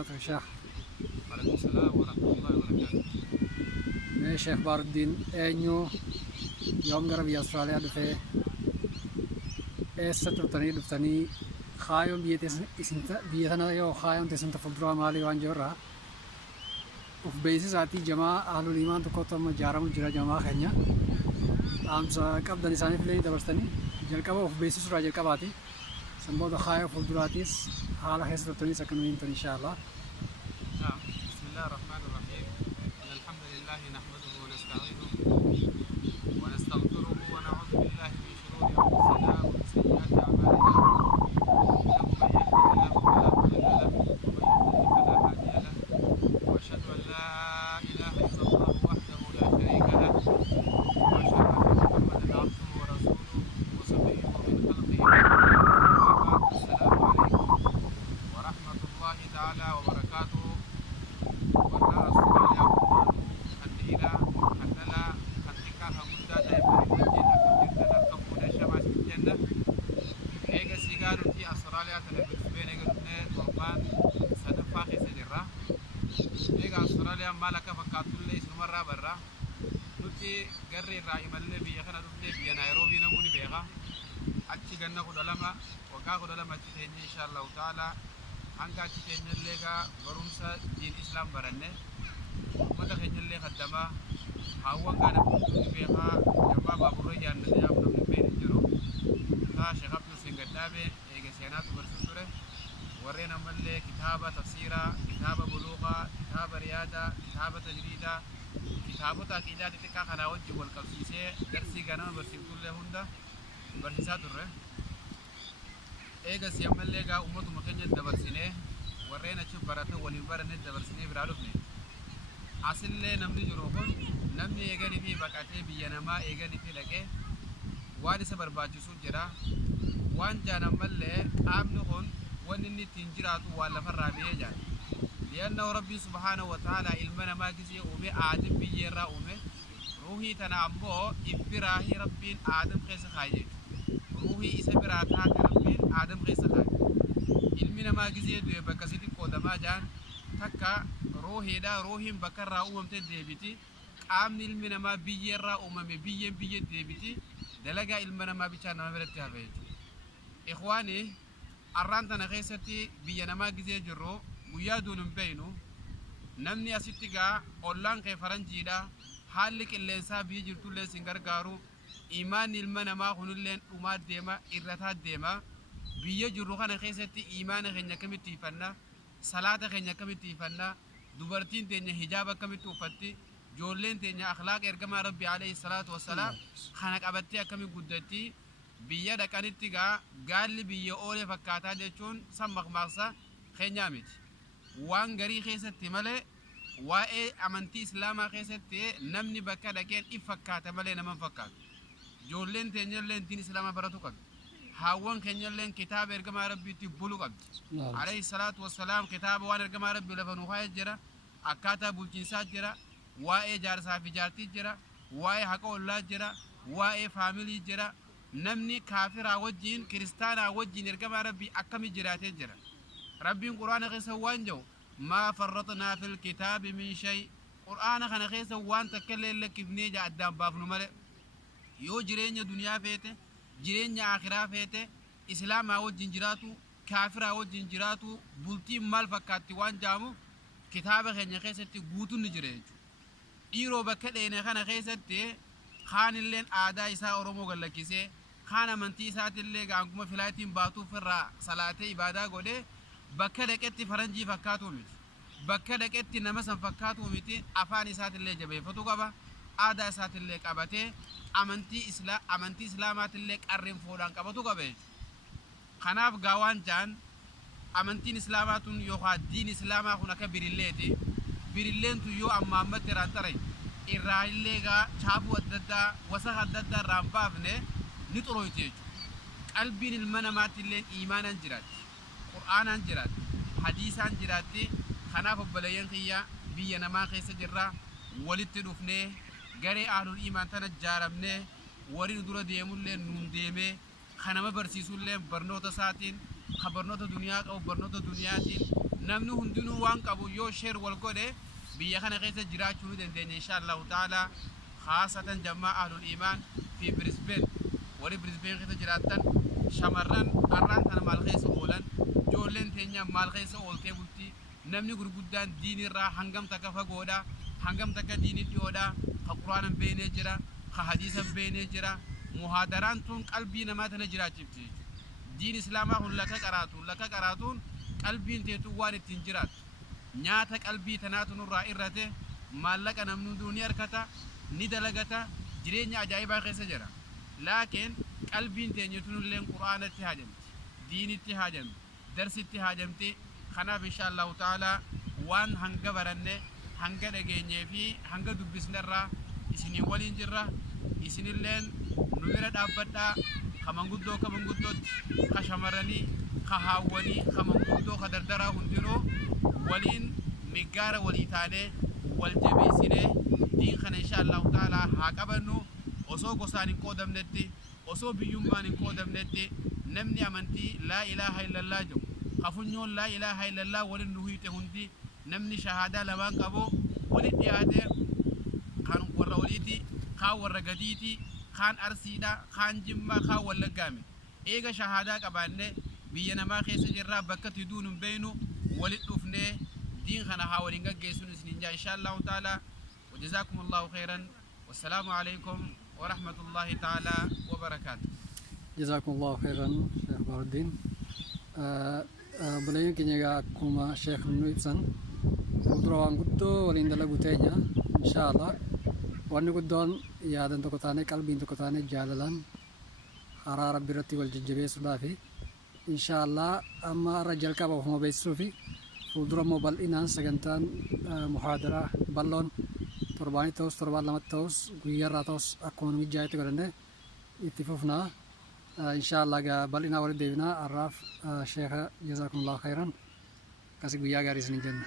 وبركاته يا شيخ. وعليكم السلام ورحمة الله وبركاته. मैं शेख बारुद्दीन एन्यू يوم قرب يا أستراليا دفع turtanii dhuftanii kaayoon biyya tana yoo kaayoon teessan fuulduraa maalii waan jirra of beeksisaatii jamaa haluun imaan tokkotti amma ijaaramu jira jamaa keenya dhaamsa qabdan isaaniif illee dabarsanii jalqaba of beeksisuudhaa jalqabaati sanboota kaayoo fuulduraatiis haala keessa turtaniis akka nuyi himtan inshaallah. بسم الله الرحمن الرحيم. إن الحمد لله نحمده ونستعينه ونستغفره ونعوذ بالله من شرور أنفسنا ومن سيئات أعمالنا. إنه من يهده الله فلا مضل له ومن يضلل فلا هادي له. وأشهد أن لا إله إلا الله وحده لا شريك له وأشهد أن محمدا عبده ورسوله وصفيه من خلقه. السلام عليكم ورحمة الله تعالى وبركاته. warra Austraaliyaa guddaan kan dhiiraa kan dhalaa kan xiqqaa kan guddaa ta'e bari wajjin akka jirtan akka fuudha shamaas jenna. Eega siigaa nuti Austraaliyaa tana Brisbane eega dhufnee torbaan sadaffaa keessa jirra. Eega Austraaliyaan maal akka fakkaatullee isumarraa barra. Nuti garri irraa imallee biyya kana dhufnee biyya Naayiroobii namuu ni beeka. Achi ganna 12 waggaa 12 achi teenye inshaallahu ta'ala hanga achi keenyallee egaa barumsa diin islaam baranne uummata keenyallee kaddamaa haawwan gaana bultuu ni beekaa jamaa baaburra yaannatee yaa namni beeku jiru taa Sheekh Abdul Singadhaabe eega seenaatu barsiisu ture warreen ammallee kitaaba tafsiiraa kitaaba buluuqaa kitaaba riyaadaa kitaaba tajriidaa kitaabota aqiidaa xixiqqaa kanaa wajjin wal qabsiisee darsii ganama barsiiftullee hunda barsiisaa turre. Eega siyamallee egaa uummatuma keenya dabarsinee warreen achi baratan waliin baranne dabarsinee biraa dhufne. Asillee namni jiru kun namni eeganii fi baqatee biyya namaa eeganii fi dhaqee waan isa barbaachisu jira. Waan jaanan mallee qaamni kun wanni inni ittiin jiraatu waan lafarraa biyee jaala. Liyaannahu rabbii subhaanahu wa ta'ala ilma namaa gisee uume aadam biyyeerraa uume ruuhii tana ammoo ibbiraahi rabbiin aadam keessa kaayee. ruuhii isa biraa taate rabbiin aadam keessa kaa'e. Ilmi namaa gisee du'e bakka sitti qoodamaa jaan takka ruuhiidha ruuhiin bakka irraa uumamte deebiti qaamni ilmi namaa biyyeerraa uumame biyyeen biyye deebiti dalagaa ilma namaa bichaa nama biratti hafe jechuudha. Ikhwaani arraan tana keessatti biyya namaa gisee jirru guyyaa duun hin beeynu namni asitti gaa ollaan kee faranjiidha haalli qilleensaa biyya jirtullee sin gargaaru imaan ilma namaa kunilleen dhumaa deema irrataa deema biyya jirru kana keessatti imaana keenya akkamitti ifanna salaata keenya akkamitti ifanna dubartiin teenya hijaaba akkamitti uffatti ijoolleen teenya akhlaaq ergamaa rabbi alayhi salaatu wassalaam kana qabattee akkamitti guddatti biyya dhaqanitti gaa gaalli biyya oolee fakkaataa jechuun san maqmaaqsa keenyaa miti waan garii keessatti malee waa'ee amantii islaamaa keessatti namni bakka dhaqeen if fakkaata malee nama fakkaatu. Ijoolleen teenyalleen diin islaamaa baratu qabdi. Haawwan keenyalleen kitaaba ergamaa rabbiitti bulu qabdi. Alayhi salaatu wassalaam kitaaba waan ergamaa rabbii lafa nu kaa'ee jira. Akkaataa bulchiinsaa jira. Waa'ee jaarsaa fi jaartii jira. Waa'ee haqa ollaa jira. Waa'ee faamilii jira. Namni kaafiraa wajjin kiristaanaa wajjin ergamaa rabbii akkami jiraatee jira. Rabbiin quraana keessa waan jiru maa farratnaa fil kitaabi min shay. Quraana kana keessa waan takka illee lakkifnee addaan baafnu malee. Yoo jireenya duniyaa feete jireenya akhiraa feete islaamaa wajjin jiraatu kaafiraa wajjin jiraatu bultiin maal fakkaatti waan jaamu kitaaba keenya keessatti guutuun ni jira jechuudha. Dhiiroo bakka dheene kana keessatti kaanilleen aadaa isaa Oromoo gallakkisee kaan amantii isaatillee gaanguma filaatiin baatuuf irraa salaatee ibaadaa godhee bakka dhaqetti faranjii fakkaatu miti. Bakka dhaqetti nama san fakkaatu miti afaan isaatillee jabeeffatu qaba aadaa isaatillee qabatee amantii islaamaatillee qarreen fuudhaan qabatu qabe. Kanaaf gaawaan jaan amantiin islaamaatun yookaan diin islaamaa kun akka birilleeti. Birilleen tun yoo amma ammatti irraan tarai irraa illee gaa chaafuu adda addaa wasaqa adda addaa irraan baafne ni xuroyti jechuudha. Qalbiin ilma namaatillee iimaanaan jiraatti. Qur'aanaan jiraatti. Hadiisaan jiraatti. Kanaaf obboleeyyan kiyya biyya namaa keessa jirra walitti dhufnee garee ahlul iimaan tana jaaramnee warri dura deemullee nuun deemee kanama barsiisullee barnoota isaatiin ka barnoota duniyaa qabu barnoota duniyaatiin namni hundinuu waan qabu yoo sheer wal godhe biyya kana keessa jiraachuu ni dandeenya inshaallahu ta'ala khaasatan jamaa ahlul iimaan fi Brisbane warri Brisbane keessa jiraattan shamarran arraan tana maal keessa oolan ijoolleen teenya maal keessa ooltee bulti namni gurguddaan diinirraa hangam takka fagoodha hangam takka diinii dhiyoodha ka quraanan beenee jira ka hadiisan beenee jira muhaadaraan tun qalbii namaa tana jiraachifti diin islaamaa kun laka qaraatuun qalbiin teetu waan ittiin jiraatu nyaata qalbii tanaatu nurraa irrate maallaqa namni hunduu ni harkata ni dalagata jireenya ajaa'ibaa keessa jira laakiin qalbiin teenya tunilleen quraanatti haajamti diinitti haajamti darsitti haajamti kanaaf inshaallahu ta'ala waan hanga baranne hanga dhageenyee fi hanga dubbisnerraa isinii waliin jirra isinilleen nu bira dhaabbadhaa ka manguddootti ka shamarranii ka haawwanii ka manguddoo ka dardaraa hundinuu waliin miggaara walii taanee wal jabeessinee diin kana inshaallahu ta'ala haa qabannu osoo gosaan hin qoodamnetti osoo biyyummaan hin qoodamnetti namni amantii laa ilaaha illallah jedhu kafunyoon laa ilaaha illallah waliin nu hiite hundi namni shahaadaa lamaan qabu waliin dhiyaate kan warra oliiti kaan warra gadiiti kaan arsiidha kaan jimmaa kaan wallaggaame eega shahaadaa qabaanne biyya namaa keessa jirraa bakka tiduun hin beeynu waliin dhufnee دين خنا حاولين جيسون سنين إن شاء الله تعالى وجزاكم الله خيرا والسلام عليكم ورحمة الله تعالى وبركاته جزاكم الله خيرا شيخ بهاء الدين بلين كنيجا كوما شيخ نويبسن ودروان قدو ولين دلا قتيجا إن شاء الله وأنا قدون يادن تكتاني قلبين تكتاني جاللان حرارة برتي والججبي سلافي إن شاء الله أما الرجال كابو هم بيسوفي فودرا موبال إنان سجنتان محاضرة بالون ترباني توس تربان لما توس غير راتوس أكون متجاي تقولنا اتفقنا إن شاء الله جا بالنا ولد دينا عرف شيخ جزاكم الله خيرا كسي غيا غاريس نجنا